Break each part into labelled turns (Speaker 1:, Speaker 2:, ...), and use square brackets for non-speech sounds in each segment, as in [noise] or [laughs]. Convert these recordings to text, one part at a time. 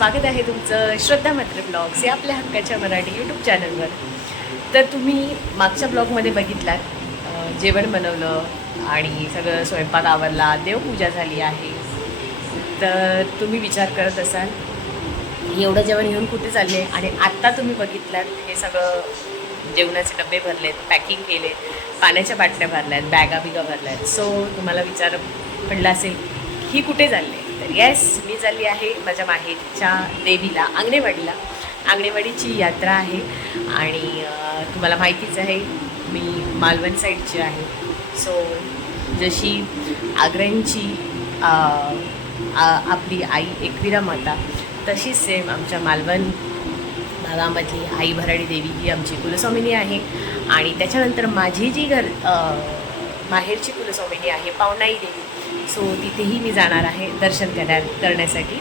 Speaker 1: स्वागत आहे तुमचं श्रद्धा मात्र ब्लॉग्स या आपल्या हक्काच्या मराठी यूट्यूब चॅनलवर तर तुम्ही मागच्या ब्लॉगमध्ये बघितलात जेवण बनवलं आणि सगळं स्वयंपाक आवरला देवपूजा झाली आहे. तर तुम्ही विचार करत असाल एवढं जेवण घेऊन कुठे चालले? आणि आत्ता तुम्ही बघितलात हे सगळं जेवणाचे डबे भरलेत पॅकिंग केले पाण्याच्या बाटल्या भरल्या आहेत बॅगा बिगा भरल्या आहेत सो तुम्हाला विचार पडला असेल ही कुठे चालले? येस मी झाली आहे माझ्या माहेरच्या देवीला आंगणेवाडीला आंगणेवाडीची यात्रा आहे आणि तुम्हाला माहितीच आहे मी मालवण साईडची आहे. सो जशी आग्र्यांची आपली आई एकविरा माता तशीच सेम आमच्या मालवण भागामधली आई भराडी देवी ही आमची कुलस्वामिनी आहे. आणि त्याच्यानंतर माझी जी घर माहेरची कुलस्वामिनी आहे पावनाई देवी. सो तिथेही मी जाणार आहे दर्शन करण्या करण्यासाठी.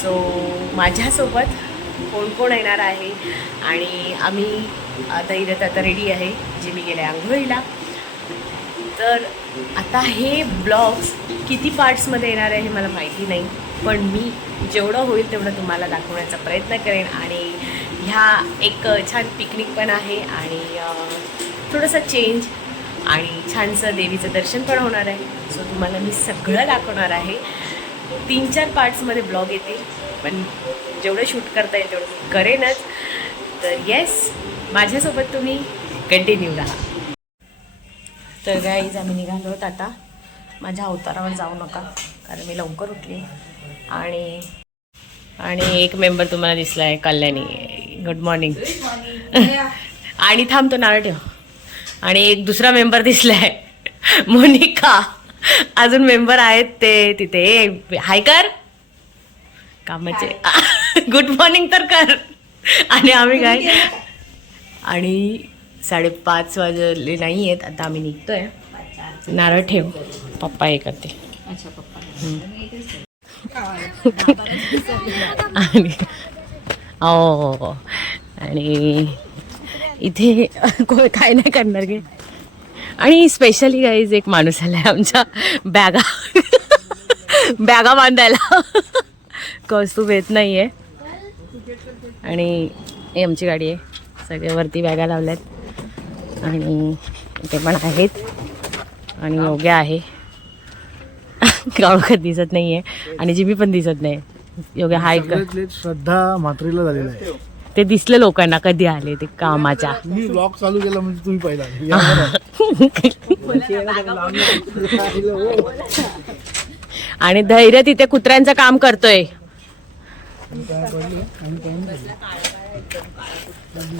Speaker 1: सो माझ्यासोबत कोण कोण येणार आहे? आणि आम्ही आता इथं आता रेडी आहे जे मी गेले आंघोळीला. तर आता हे ब्लॉग्स किती पार्ट्समध्ये येणार आहे हे मला माहिती नाही. पण मी जेवढं होईल तेवढं तुम्हाला दाखवण्याचा प्रयत्न करेन. आणि ह्या एक छान पिकनिक पण आहे आणि थोडंसं चेंज आणि छानसं देवीचं दर्शन पण होणार आहे. सो तुम्हाला मी सगळं दाखवणार आहे. तीन चार पार्ट्समध्ये ब्लॉग येतील पण जेवढं शूट करता येईल तेवढं करेनच. तर येस माझ्यासोबत तुम्ही कंटिन्यू राहा. तर गाईज आम्ही निघालो आहोत आता. माझ्या अवतारावर जाऊ नका कारण मी लवकर उठली. आणि आणि एक मेंबर तुम्हाला दिसला आहे कल्याणी गुड मॉर्निंग [laughs] आणि थांब तो नारळ ठेव. आणि एक दुसरा मेंबर दिसला आहे मोनिका. अजून मेंबर आहेत ते तिथे. हाय कर. कामाचे. गुड मॉर्निंग तर कर. आणि आम्ही काय? आणि साडेपाच वाजले नाही आहेत आता आम्ही निघतोय. नारळ ठेव. पप्पा हे करते आणि हो. आणि इथे [laughs] कोण काय नाही करणार गे. आणि स्पेशली गाईज एक माणूस आला आहे आमच्या बॅगा. [laughs] बॅगा बांधायला. [laughs] कौस्तुभ येत नाही आहे आणि ही आमची गाडी आहे. सगळे वरती बॅगा लावल्यात. आणि ते पण आहेत. आणि योग्य आहे. गावखत दिसत नाही आहे आणि जिमी पण दिसत नाही. योग्य हाय
Speaker 2: श्रद्धा मात्रीला झालेला आहे.
Speaker 1: ते दिसलं लोकांना कधी आले ते कामाच्या.
Speaker 2: मी ब्लॉग चालू केला म्हणजे तुम्ही पहिला.
Speaker 1: आणि धैर्य तिथे कुत्र्यांचं काम करतोय.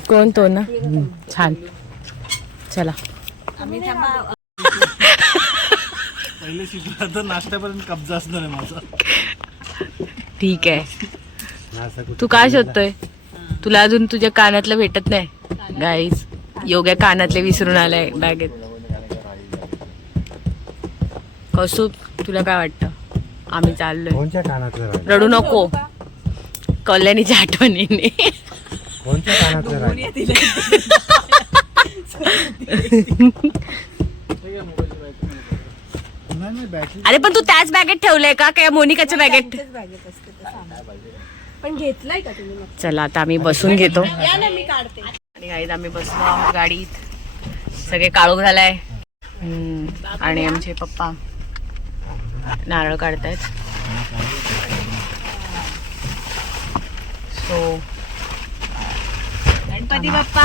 Speaker 1: कोण तो ना? छान. चला.
Speaker 2: पहिले शिकला तर नाश्त्यापर्यंत कब्जा असणार आहे माझा.
Speaker 1: ठीक आहे. तू काय शोधतोय? तुला अजून तुझ्या कानातलं भेटत नाही? गाईज योग्या कानातले विसरून आलाय बॅगेत. कौस्तुभ तुला काय वाटतं? आम्ही चाललोय.
Speaker 3: कानातलं
Speaker 1: रडू नको. कल्याणीच्या आठवणीने.
Speaker 3: कोणत्या कानातलं
Speaker 1: अरे पण तू त्याच बॅगेत ठेवलंय का? काय मोनिकाच्या बॅगेत?
Speaker 4: पण घेतलाय का तुम्ही मग?
Speaker 1: चला आता आम्ही बसून घेतो.
Speaker 4: या ना मी काढते.
Speaker 1: आणि गाईत आम्ही बसलो आहोत गाडीत. सगळे काळोख झालाय. हम्म, आणि आमचे पप्पा नारळ काढतायत. सो
Speaker 4: गणपती बाप्पा!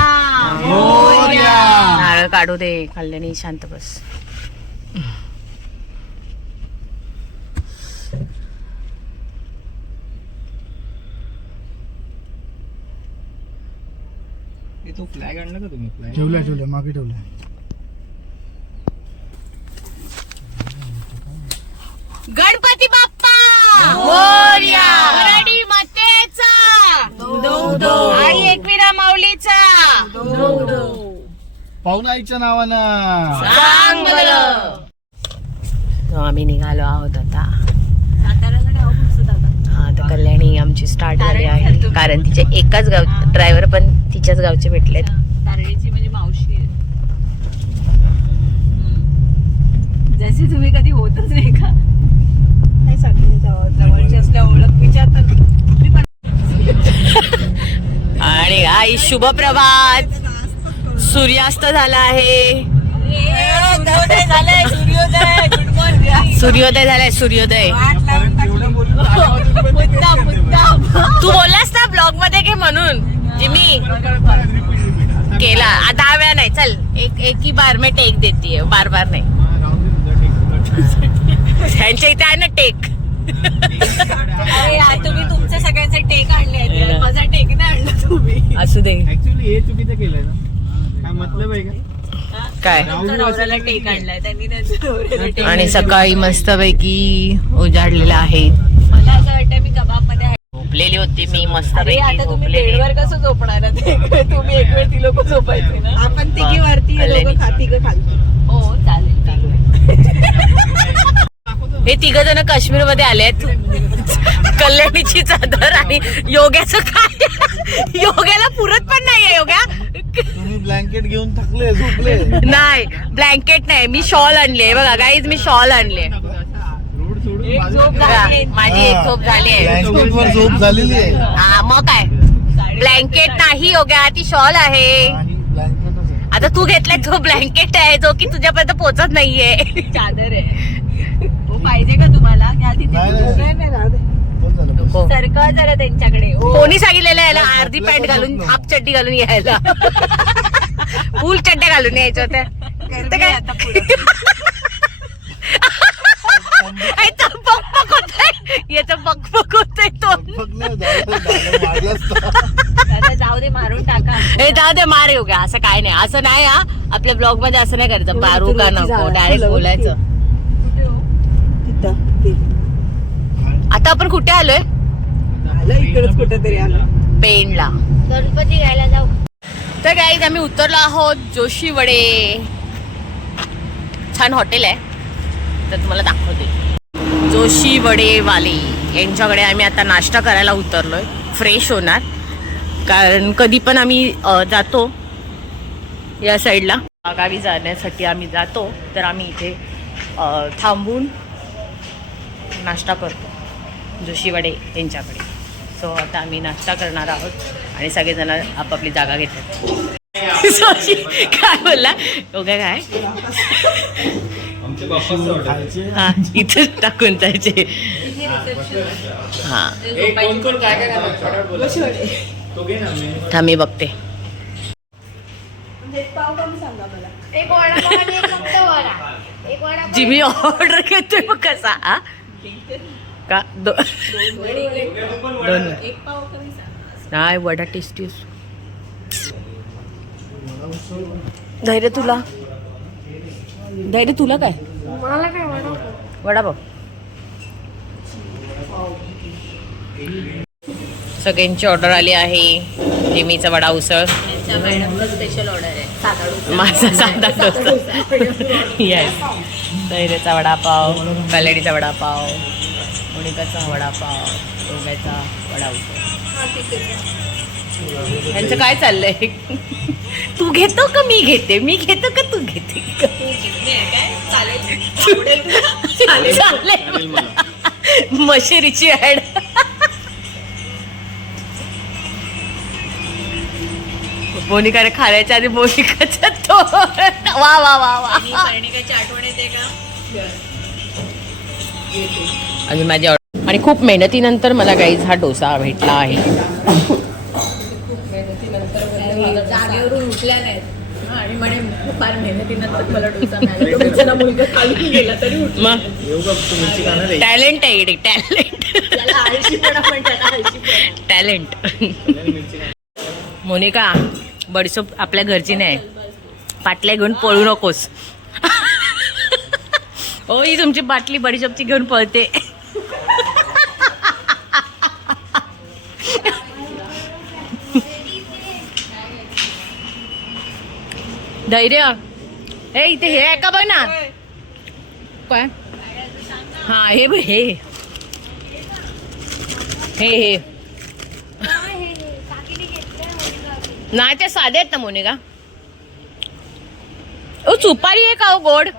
Speaker 1: नारळ काढू दे. कल्याणी शांत बस.
Speaker 2: तो फ्लॅग आणला का तुम्ही? फ्लॅग ठेवल्या ठेवल्या मागे ठेवल्या.
Speaker 1: गणपती बाप्पा! वराडी मातेचा! आई एकविरा माऊलीचा!
Speaker 2: पाहुणाईच्या नावानं.
Speaker 1: सांग आम्ही निघालो आहोत आता. हा तर कल्याणी आमची स्टार्ट झाली आहे. कारण तिच्या एकाच गाव ड्रायव्हर पण तिच्याच गावचे भेटलेत.
Speaker 4: तारळीची म्हणजे मावशी आहे. जसे तुम्ही कधी होतच नाही का? सांगितलं जवळ- जवळची असल्या ओळख विचारतात. मी पण
Speaker 1: आणि आई शुभ प्रभात. सूर्यास्त झाला आहे.
Speaker 4: सूर्योदय झालाय सूर्योदय. गुड मॉर्निंग
Speaker 1: सूर्योदय झालाय सूर्योदय.
Speaker 4: मुद्दाम मुद्दाम.
Speaker 1: तू बोललास ना ब्लॉगमध्ये की म्हणून. जिमी केला. दहा वेळा नाही. चल एक एक ही बार मी टेक देते बार बार नाही. त्यांच्या इथे आहे ना टेक
Speaker 4: अरे यार, तुम्ही तुमचे सगळ्यांचे टेक आणले. माझा टेक नाही आणला तुम्ही.
Speaker 1: असू दे.
Speaker 2: ऍक्च्युली हे चुकीचं केलंय ना. काय मतलब आहे का?
Speaker 1: काय? आणि सकाळी मस्तपैकी उजाडलेलं आहे.
Speaker 4: मला असं वाटतं मी कबाबमध्ये आहे.
Speaker 1: झोपलेली होती मी
Speaker 4: अरे
Speaker 1: मस्तपैकी
Speaker 4: आता तुम्ही
Speaker 1: झोपलेली.
Speaker 4: बेडवर कसं झोपणार आहात? [laughs] तुम्ही एक वेळ ती लोक झोपायचे ना?
Speaker 5: आपण तिघी वरती
Speaker 1: कल्याणी.
Speaker 5: लोक खाती ग खालती.
Speaker 4: हो चालेल चालेल. [laughs]
Speaker 1: हे तिघ जण काश्मीरमध्ये आलेत कल्याणीची चादर आणि योग्याचं काय? योग्याला पुरत पण नाहीये योग्या.
Speaker 2: तुम्ही ब्लँकेट घेऊन थकले झोपले.
Speaker 1: नाही ब्लँकेट नाही. मी शॉल आणली बघा गाईज मी शॉल आणली आहे
Speaker 2: रोड सोडून
Speaker 4: एक
Speaker 2: बाजूला-
Speaker 4: झोप झाली.
Speaker 1: माझी एक झोप झाली आहे
Speaker 2: Blanket वर झोप झालेली आहे
Speaker 1: हा मग काय ब्लँकेट नाही योग्या ती शॉल आहे
Speaker 2: नाही, blanketच आहे.
Speaker 1: आता तू घेतलाय तो ब्लँकेट आहे जो की तुझ्यापर्यंत पोहोचत नाहीये
Speaker 4: चादर आहे हो पाहिजे का तुम्हाला घ्या तिथे
Speaker 2: नाही, नाही.
Speaker 5: नाही नाही राहू दे
Speaker 2: बस झालं, बस.
Speaker 1: नको.
Speaker 4: सरका जरा त्यांच्याकडे हो
Speaker 1: कोणी सांगितलेलं याला अर्धी पॅन्ट घालून. हाफ चड्डी घालून यायला [laughs] फुल चड्ड्या घालून यायच्या होत्या काय? याचं बकबक होतंय. याचं बकबक होतंय तो.
Speaker 4: आता जाऊ दे मारून टाका.
Speaker 1: हे जाऊ दे मार येऊ असं काय नाही. असं नाही हा. आपल्या ब्लॉगमध्ये असं नाही करायचं. पारू का नको डायरेक्ट बोलायचं. आता आपण कुठे आलोय?
Speaker 5: आलं इकडच कुठेतरी आलं.
Speaker 1: पेनला
Speaker 4: गणपती घ्यायला जाऊ.
Speaker 1: तर गाईज आम्ही उतरलो आहोत जोशी वडे छान हॉटेल आहे. तर तुम्हाला दाखवते. जोशी वडे वाले यांच्याकडे आम्ही आता नाश्ता करायला उतरलोय. फ्रेश होणार. कारण कधी पण आम्ही जातो या साईडला गावी जाण्यासाठी आम्ही जातो तर आम्ही इथे थांबून नाश्ता करतो. जोशी वडे यांच्याकडे. सो आता आम्ही नाश्ता करणार आहोत आणि सगळेजण आपापली जागा घेतात. [laughs] काय बोलला? ओके काय?
Speaker 2: खायचे
Speaker 1: हा इथं टाकून जायचे हा थांब मी बघते. जी मी ऑर्डर घेतोय मग कसा हा? का? दो दोन
Speaker 4: एक पाव कमी सांग.
Speaker 1: नाही वडा टेस्टी असतो. धैर्य तुला. धैर्य तुला काय?
Speaker 6: मला काय
Speaker 1: वडापाव. सगळ्यांची ऑर्डर आली आहे. जिमीचा वडा उसळ.
Speaker 4: स्पेशल ऑर्डर आहे.
Speaker 1: माझा साधा येस धैर्यचा वडापाव कलेडीचा वडापाव मोनिकाचा वडापाव ओव्याचा वडा उसळ. यांचं काय चाललंय? तू घेतो का मी घेते? मी घेतो का तू घेते? मशेरीची ऍड. मोनिकाने खाण्याच्या आधी मोनिकाचा तो वा वा वा वा.
Speaker 4: आणि कर्णिकाची आठवण येते का?
Speaker 1: अजून माझी ऑर्डर आणि खूप मेहनतीनंतर मला गाईज हा डोसा भेटला आहे.
Speaker 4: जागेवरून उठल्या नाहीत. हा, आणि म्हणे फार मेहनतीनंतर मला डोसा मिळाला तो बिचारा मुलगा खाली गेला तरी उठला.
Speaker 1: मग?
Speaker 2: येऊ का तू मिरची खाणार आहे
Speaker 1: टॅलेंट आहे इकडे टॅलेंट.
Speaker 4: त्याला आळशीपणा म्हणतात आळशीपणा.
Speaker 1: टॅलेंट. मोनिका बडीसोप आपल्या घरची नाही. पाटल्या घेऊन पळू नकोस. [laughs] हो ही तुमची बाटली बडीशोपची घेऊन पळते. धैर्य। ए इथे हे आहे का बघ ना? काय? हा हे बघ हे. हे हे. नाही ते साधे आहेत ना मोनिका. ओ सुपारी आहे का गोड?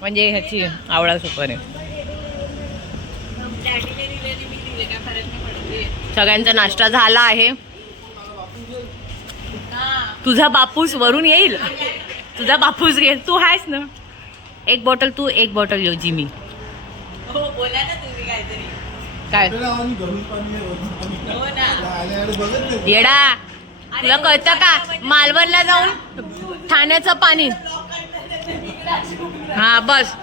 Speaker 1: म्हणजे ह्याची आवळा सुपारी. सगळ्यांचा नाश्ता झाला आहे. तुझा बापूस वरून येईल? तुझा बापूस घेईल तू आहेस ना. एक बॉटल तू एक बॉटल येऊ जी मी
Speaker 4: हो बोला ना तुम्ही काहीतरी.
Speaker 1: काय?
Speaker 4: हो.
Speaker 1: येडा. तुला कळतं का? मालवणला जाऊन ठाण्याचं पाणी. हा बस.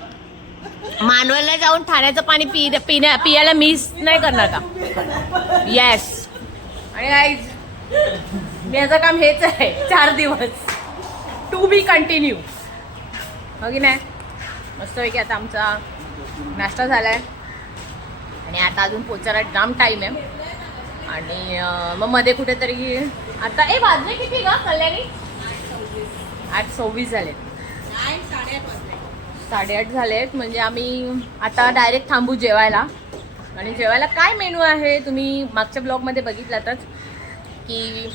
Speaker 1: मालवणला जाऊन ठाण्याचं पाणी पि पिण्या पियाला मिस नाही करणार का? येस आणि याचं काम हेच आहे. चार दिवस. टू बी कंटिन्यू हो की नाही? मस्तपैकी आता आमचा नाश्ता झाला आहे आणि आता अजून पोचायला जाम टाईम आहे. आणि मग मध्ये कुठेतरी आता ए वाजले किती ग कल्याणी? आठ सव्वीस झाले साडेआठ झाले आहेत म्हणजे आम्ही आता डायरेक्ट थांबू जेवायला. आणि जेवायला काय मेनू आहे? तुम्ही मागच्या ब्लॉगमध्ये बघितलातच. की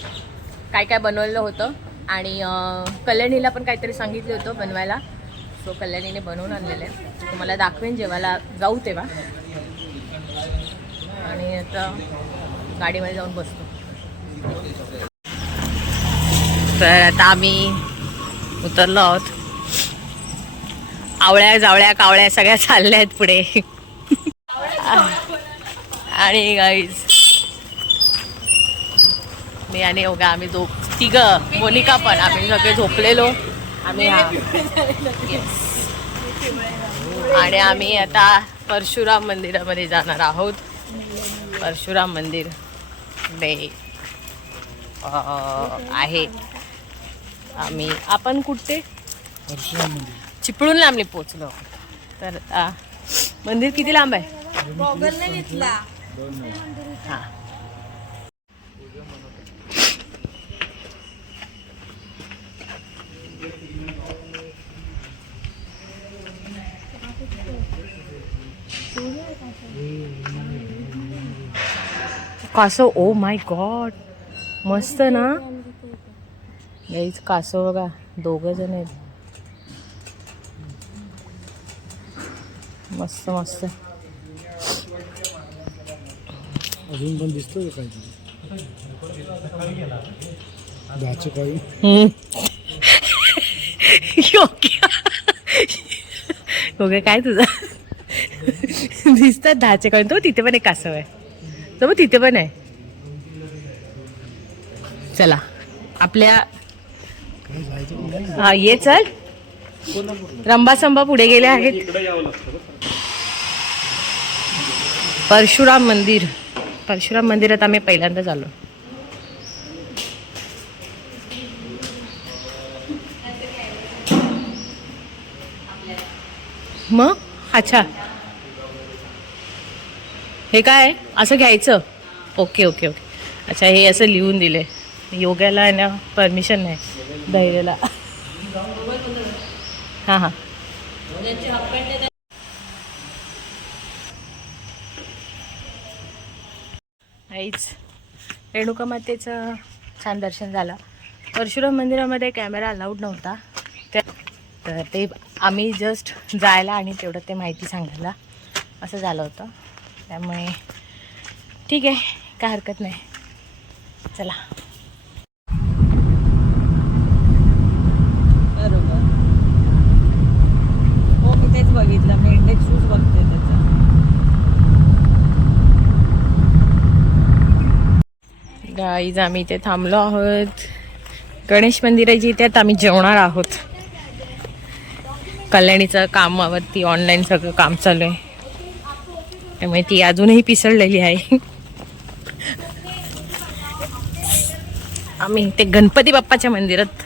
Speaker 1: काय काय बनवलं होतं. आणि कल्याणीला पण काहीतरी सांगितलं होतं बनवायला. सो कल्याणीने बनवून आणलेलं आहे. तुम्हाला दाखवेन जेवायला. जाऊ तेव्हा. आणि आता गाडीमध्ये जाऊन बसतो. तर आता आम्ही उतरलो आहोत. आवळ्या जावळ्या कावळ्या सगळ्या चालल्या आहेत पुढे. [laughs] आणि गाईज मी आणि योगा आम्ही झोप तिघ मोनिका पण. आम्ही सगळे झोपलेलो. आम्ही हा. आणि आम्ही आता परशुराम मंदिरामध्ये जाणार आहोत. परशुराम मंदिर ते आहे. आम्ही आपण कुठे? चिपळूण लांबली पोचलो तर मंदिर किती लांब आहे? हां. कासव ओ माय गॉड मस्त ना? याईच कासव बघा दोघं जण आहेत. मस्त मस्त.
Speaker 2: अजून पण
Speaker 1: योग्य काय तुझं? दिसतात दहाचे कळून. तो तिथे पण एक कासव आहे. तर मग तिथे पण आहे. चला आपल्या हा ये चल. रंबासंबा पुढे गेले आहेत. परशुराम मंदिर. परशुराम मंदिरात आम्ही पहिल्यांदाच आलो. मग? अच्छा. हे काय? असं घ्यायचं? ओके ओके ओके अच्छा हे असं लिहून दिले योग्याला आहे ना परमिशन नाही. धैर्याला. हां हां. आईच रेणुका मातेचं छान दर्शन झालं. परशुराम मंदिरामध्ये कॅमेरा अलाउड नव्हता. त्या तर ते आम्ही जस्ट जायला आणि तेवढं ते माहिती सांगायला असं झालं होतं. त्यामुळे ठीक आहे काय हरकत नाही. चला.
Speaker 4: बरोबर. हो मी तेच बघितलं. मी इंडेक्स शूज बघते त्याचा.
Speaker 1: गाईज आम्ही इथे थांबलो आहोत. गणेश मंदिराची इथे आता आम्ही जेवणार आहोत. कल्याणीचं कामावरती ऑनलाईन सगळं काम चालू आहे. त्यामुळे ती अजूनही पिसळलेली आहे. आम्ही ते गणपती बाप्पाच्या मंदिरात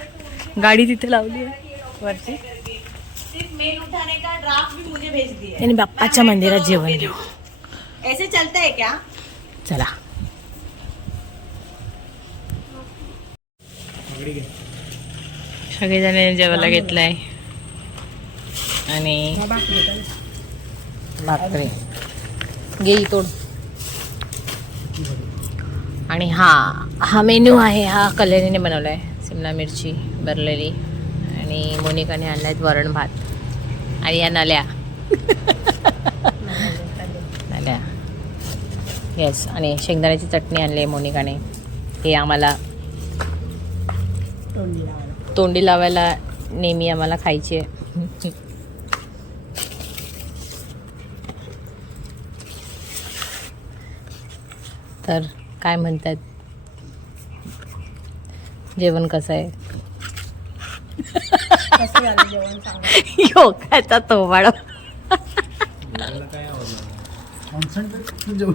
Speaker 1: गाडी तिथे लावली आहे वरती.
Speaker 4: सिर्फ मेन उठाने का ड्राफ्ट भी मुझे भेज दिया
Speaker 1: आणि बाप्पाच्या मंदिरात जेवण घेऊ.
Speaker 4: ऐसे चलता है क्या?
Speaker 1: चला. सगळेजण जेवायला घेतलंय. आणि भाकरी. घे तोड. आणि हा हा मेन्यू आहे हा कल्याणीने बनवला आहे शिमला मिरची भरलेली. आणि मोनिकाने आणला आहेत वरण भात. आणि या नल्या. नल्या. येस आणि शेंगदाण्याची चटणी आणली आहे मोनिकाने. हे आम्हाला तोंडी लावायला नेहमी आम्हाला खायची आहे. तर काय म्हणतात? जेवण कसं आहे? योगाचा तो वाढ
Speaker 2: कॉन्सन्ट्रेट जेवण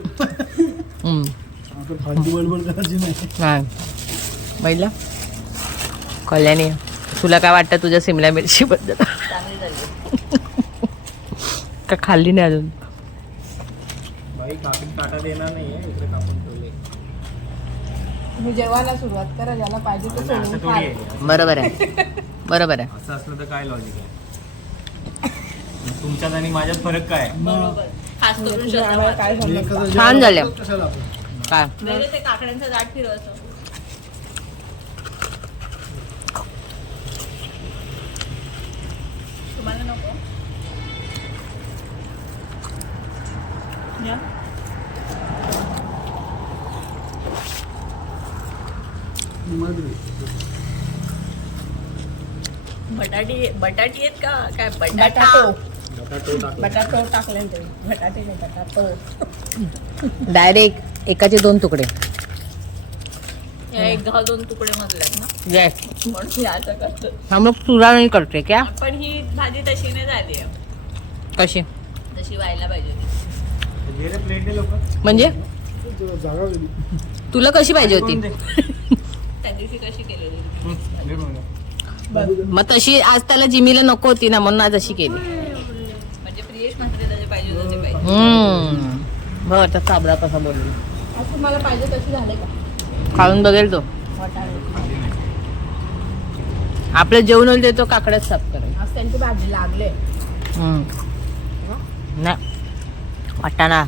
Speaker 2: आता फालतू बडबड करायची नाही
Speaker 1: नाही पहिला कल्याणी तुला काय वाटतं तुझ्या सिमला मिरची बद्दल का खाल्ली नाही अजून?
Speaker 4: तुम्ही जेवायला सुरुवात करा ज्याला पाहिजे तो
Speaker 2: असं
Speaker 4: सोडून
Speaker 2: थोडी आहे.
Speaker 1: बरोबर आहे. बरोबर आहे.
Speaker 2: असं असलं तर काय लॉजिक आहे? तुमच्यात आणि माझ्यात फरक काय
Speaker 4: खास करून श्रद्धा काय समजतं
Speaker 1: छान झालं. काय?
Speaker 4: ते काकड्यांचं तुम्हाला नको. या. बटाटी बटाटी आहेत का? काय बटाटा? बटाटो. टाकले बटाटे नाही बटाटो.
Speaker 1: डायरेक्ट एकाचे दोन तुकडे.
Speaker 4: एक दहा दोन तुकडे मधल्यात ना?
Speaker 1: येस
Speaker 4: म्हणून असं करतो.
Speaker 1: हा मग तुला नाही करते क्या?
Speaker 4: पण ही भाजी तशी नाही झाली आहे.
Speaker 1: कशी?
Speaker 4: जशी व्हायला पाहिजे होती.
Speaker 2: प्लेट दे लोक?
Speaker 1: म्हणजे? तुला कशी पाहिजे होती?
Speaker 4: त्या दिवशी कशी केलेली
Speaker 1: मग तशी आज त्याला जिमीला नको होती ना म्हणून आज अशी केली.
Speaker 4: म्हणजे प्रियेश म्हणते त्याचे पाहिजे होते पाहिजे
Speaker 1: हम्म. आता काबरा कसा बोलली?
Speaker 4: आज तुम्हाला पाहिजे तशी झाले का?
Speaker 1: खाऊन बघेल तो. आपलं जेवण होईल तो काकड्याच साफ करेल.
Speaker 4: आज त्यांची भाजी लागले.
Speaker 1: हम्म. नाही. वाटाणा.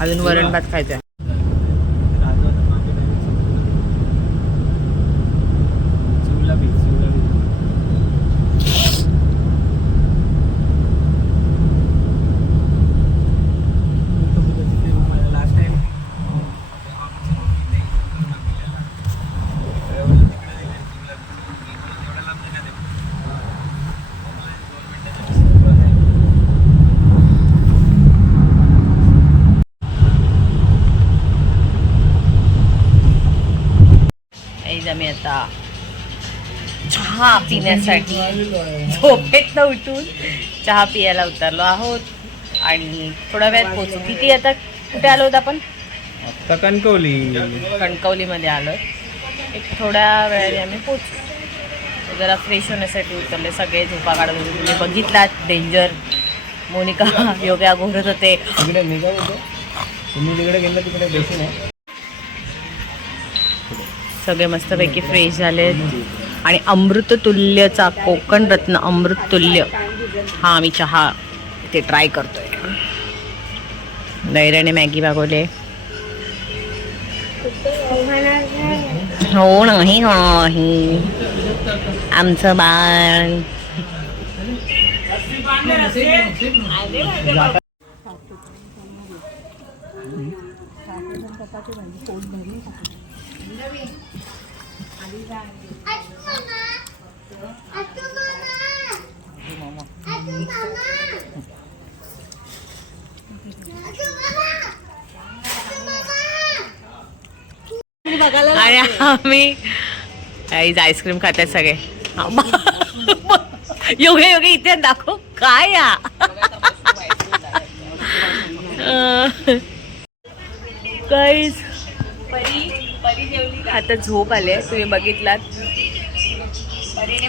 Speaker 1: अजून वरण भात खायचा आम्ही आता चहा पिण्यासाठी झोपेत उठून चहा पियाला उतरलो आहोत. आणि थोड्या वेळात पोहोचू किती आता? कुठे आलो होतो आपण?
Speaker 2: आता कणकवली.
Speaker 1: कणकवलीमध्ये आलो. एक थोड्या वेळाने आम्ही पोचू. जरा फ्रेश होण्यासाठी उतरले. सगळे झोपा काढत होते तुम्ही बघितलात डेंजर मोनिका योगा घोरत होते.
Speaker 2: तिकडे तुम्ही तिकडे गेलं तिकडे बेसिन आहे
Speaker 1: सगळे मस्तपैकी फ्रेश झाले आणि अमृततुल्यचा कोकण रत्न अमृततुल्य. हा आम्ही चहा ते ट्राय करतोय. नैराने मॅगी मागवले. हो नाही नाही. आमचं बाळ. आणि आम्ही. काहीच आईस्क्रीम खातात सगळे. योगे योगे इथे दाखव. काय या? [laughs] काहीच आता झोप आले तुम्ही बघितलात.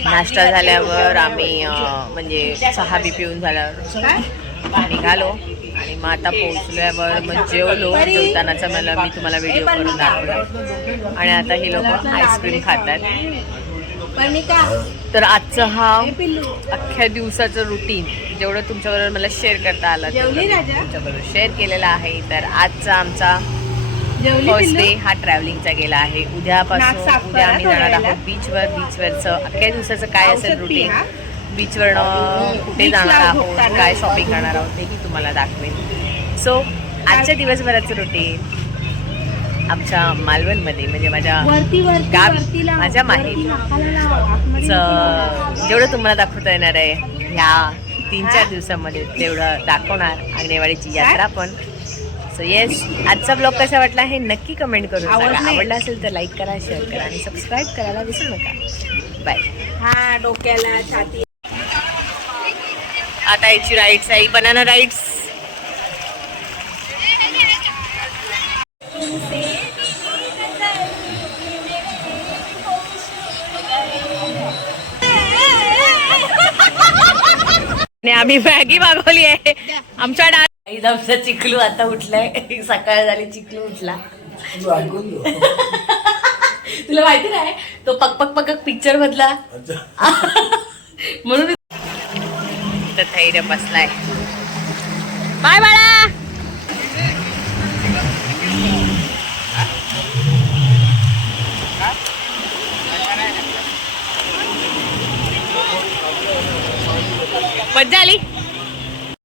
Speaker 1: नाश्ता झाल्यावर आम्ही म्हणजे चहा बी पिऊन झाल्यावर निघालो आणि मग आता पोहोचल्यावर मग जेवलो. जेवतानाचा मला मी तुम्हाला व्हिडिओ करून दाखवला आणि आता हे लोक आईस्क्रीम खातात. तर आजचं हा अख्ख्या दिवसाचं रुटीन जेवढं तुमच्याबरोबर मला शेअर करता आलं तुमच्याबरोबर शेअर केलेलं आहे. तर आजचा आमचा फर्स्ट डे हा ट्रॅव्हलिंगचा गेला आहे. उद्यापासून उद्या आम्ही जाणार आहोत बीचवर बीचवरचं अख्ख्या दिवसाचं काय असेल रुटीन बीचवरनं कुठे जाणार आहोत? काय शॉपिंग करणार आहोत? तेही तुम्हाला दाखवेन. सो आजच्या दिवसभराचं रुटीन आमच्या मालवणमध्ये म्हणजे माझ्या गावी माझ्या माहेरी. च- जेवढं तुम्हाला दाखवता येणार आहे ह्या तीन चार दिवसामध्ये तेवढं दाखवणार. आंगणेवाडीची यात्रा पण सो येस आजचा ब्लॉग कसा वाटला हे नक्की कमेंट करून आवडला असेल तर लाईक करा शेअर करा आणि सबस्क्राईब करायला विसरू नका. बाय
Speaker 5: हा डोक्याला छाती.
Speaker 1: आता याची राईड्स आहे. बनाना राईड्स आणि आम्ही मॅगी मागवली आहे. आमच्या आमचा चिकलू आता उठलाय. सकाळ झाली चिकलू उठला. तुला माहिती नाही तो पक पक पक पिक्चर मधला. म्हणून धैर्य बसलाय. बाय बाळा. मज्जा आली.